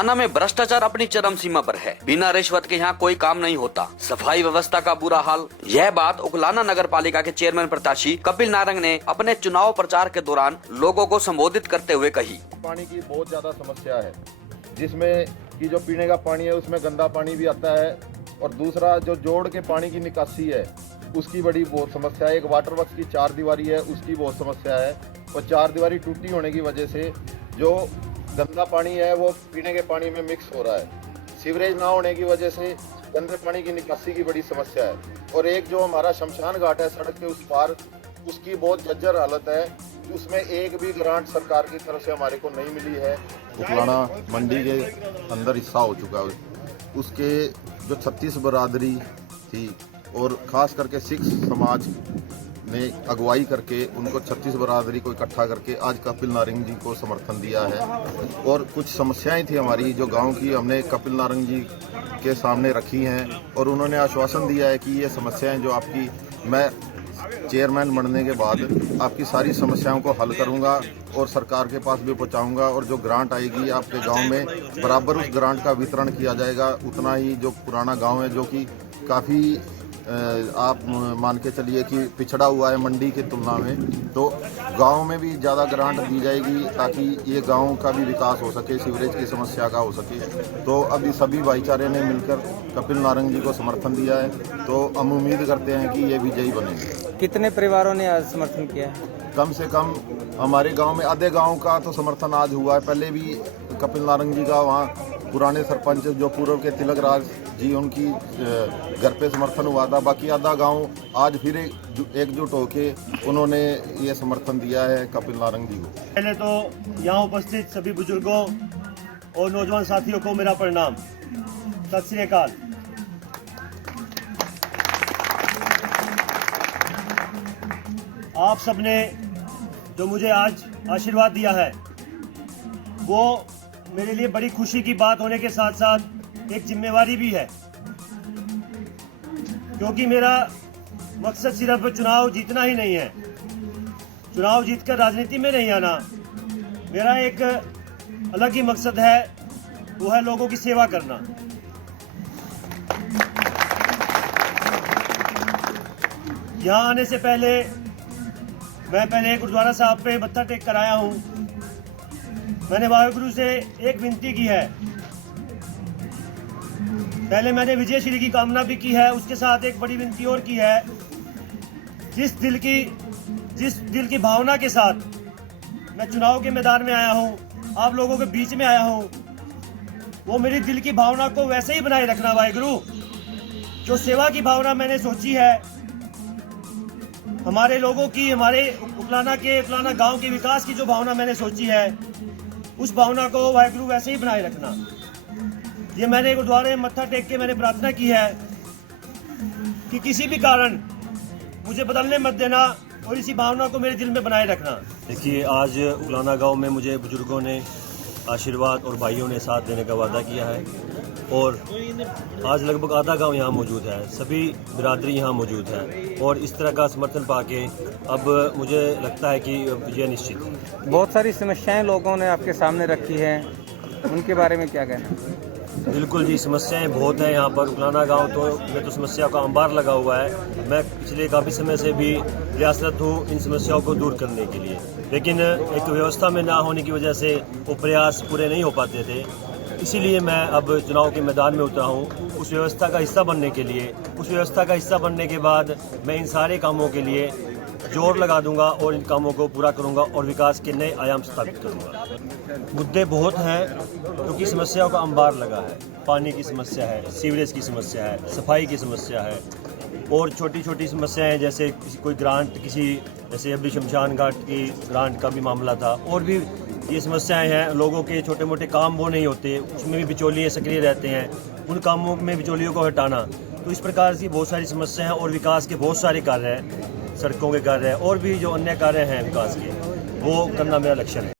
उकलाना में भ्रष्टाचार अपनी चरम सीमा पर है। बिना रिश्वत के यहाँ कोई काम नहीं होता। सफाई व्यवस्था का बुरा हाल। यह बात उकलाना नगर पालिका के चेयरमैन प्रत्याशी कपिल नारंग ने अपने चुनाव प्रचार के दौरान लोगों को संबोधित करते हुए कही। पानी की बहुत ज्यादा समस्या है, जिसमें कि जो पीने का पानी है उसमें गंदा पानी भी आता है, और दूसरा जो जोड़ के पानी की निकासी है उसकी बड़ी बहुत समस्या है। एक वाटर वर्क्स की 4 दीवारी है, उसकी बहुत समस्या है, और 4 दीवारी टूटी होने की वजह से जो गंदा पानी है वो पीने के पानी में मिक्स हो रहा है। सीवरेज ना होने की वजह से गंदे पानी की निकासी की बड़ी समस्या है। और एक जो हमारा शमशान घाट है सड़क के उस पार, उसकी बहुत जर्जर हालत है, उसमें एक भी ग्रांट सरकार की तरफ से हमारे को नहीं मिली है। उकलाना मंडी के अंदर हिस्सा हो चुका है। उसके जो 36 बरादरी थी और ख़ास करके सिख समाज ने अगुवाई करके उनको 36 बरादरी को इकट्ठा करके आज कपिल नारंग जी को समर्थन दिया है। और कुछ समस्याएं थी हमारी जो गांव की, हमने कपिल नारंग जी के सामने रखी हैं, और उन्होंने आश्वासन दिया है कि ये समस्याएं जो आपकी, मैं चेयरमैन बनने के बाद आपकी सारी समस्याओं को हल करूंगा और सरकार के पास भी पहुंचाऊंगा, और जो ग्रांट आएगी आपके गांव में बराबर उस ग्रांट का वितरण किया जाएगा। उतना ही जो पुराना गांव है जो कि काफ़ी आप मान के चलिए कि पिछड़ा हुआ है मंडी की तुलना में, तो गांव में भी ज़्यादा ग्रांट दी जाएगी ताकि ये गांव का भी विकास हो सके, सीवरेज की समस्या का हो सके। तो अभी सभी भाईचारे ने मिलकर कपिल नारंग जी को समर्थन दिया है, तो हम उम्मीद करते हैं कि ये विजयी बनेंगे। कितने परिवारों ने आज समर्थन किया है? कम से कम हमारे गांव में आधे गांव का तो समर्थन आज हुआ है। पहले भी कपिल नारंग जी का वहाँ पुराने सरपंच जो पूर्व के तिलक राज जी, उनकी घर पे समर्थन हुआ था। बाकी आधा गांव आज फिर एकजुट होके उन्होंने ये समर्थन दिया है कपिल नारंग जी को। पहले तो यहाँ उपस्थित सभी बुजुर्गों और नौजवान साथियों को मेरा प्रणाम, सत श्री अकाल। आप सबने जो मुझे आज आशीर्वाद दिया है वो मेरे लिए बड़ी खुशी की बात होने के साथ साथ एक जिम्मेवारी भी है, क्योंकि मेरा मकसद सिर्फ चुनाव जीतना ही नहीं है। चुनाव जीतकर राजनीति में नहीं आना, मेरा एक अलग ही मकसद है, वो है लोगों की सेवा करना। यहाँ आने से पहले मैं गुरुद्वारा साहब पे मत्था टेक कर आया हूँ। मैंने वाहेगुरु से एक विनती की है। पहले मैंने विजय श्री की कामना भी की है, उसके साथ एक बड़ी विनती और की है। जिस दिल की भावना के साथ मैं चुनाव के मैदान में आया हूँ, आप लोगों के बीच में आया हूँ, वो मेरी दिल की भावना को वैसे ही बनाए रखना वाहेगुरु। जो सेवा की भावना मैंने सोची है हमारे लोगों की, हमारे उकलाना गांव के विकास की जो भावना मैंने सोची है, उस भावना को वाहेगुरु वैसे ही बनाए रखना। ये मैंने गुरुद्वारे में मत्था टेक के मैंने प्रार्थना की है कि किसी भी कारण मुझे बदलने मत देना और इसी भावना को मेरे दिल में बनाए रखना। देखिए, आज उकलाना गांव में मुझे बुजुर्गों ने आशीर्वाद और भाइयों ने साथ देने का वादा किया है, और आज लगभग आधा गांव यहाँ मौजूद है, सभी बिरादरी यहाँ मौजूद है, और इस तरह का समर्थन पाके अब मुझे लगता है कि विजय निश्चित है। बहुत सारी समस्याएं लोगों ने आपके सामने रखी हैं, उनके बारे में क्या कहना? बिल्कुल जी, समस्याएं बहुत हैं यहाँ पर। उकलाना गांव में तो समस्या का अंबार लगा हुआ है। मैं पिछले काफ़ी समय से भी प्रयासरत हूँ इन समस्याओं को दूर करने के लिए, लेकिन एक व्यवस्था में ना होने की वजह से वो प्रयास पूरे नहीं हो पाते थे। इसीलिए मैं अब चुनाव के मैदान में उतरा हूँ उस व्यवस्था का हिस्सा बनने के लिए। उस व्यवस्था का हिस्सा बनने के बाद मैं इन सारे कामों के लिए जोर लगा दूंगा और इन कामों को पूरा करूंगा और विकास के नए आयाम स्थापित करूंगा। मुद्दे बहुत हैं क्योंकि समस्याओं का अंबार लगा है। पानी की समस्या है, सीवरेज की समस्या है, सफाई की समस्या है, और छोटी छोटी समस्याएं जैसे कोई ग्रांट, जैसे अभी शमशान घाट की ग्रांट का भी मामला था, और भी ये समस्याएं हैं। लोगों के छोटे मोटे काम वो नहीं होते, उसमें भी बिचौलिए सक्रिय रहते हैं, उन कामों में बिचौलियों को हटाना। तो इस प्रकार की बहुत सारी समस्याएं हैं, और विकास के बहुत सारे कार्य हैं, सड़कों के कार्य हैं, और भी जो अन्य कार्य हैं विकास के, वो करना मेरा लक्ष्य है।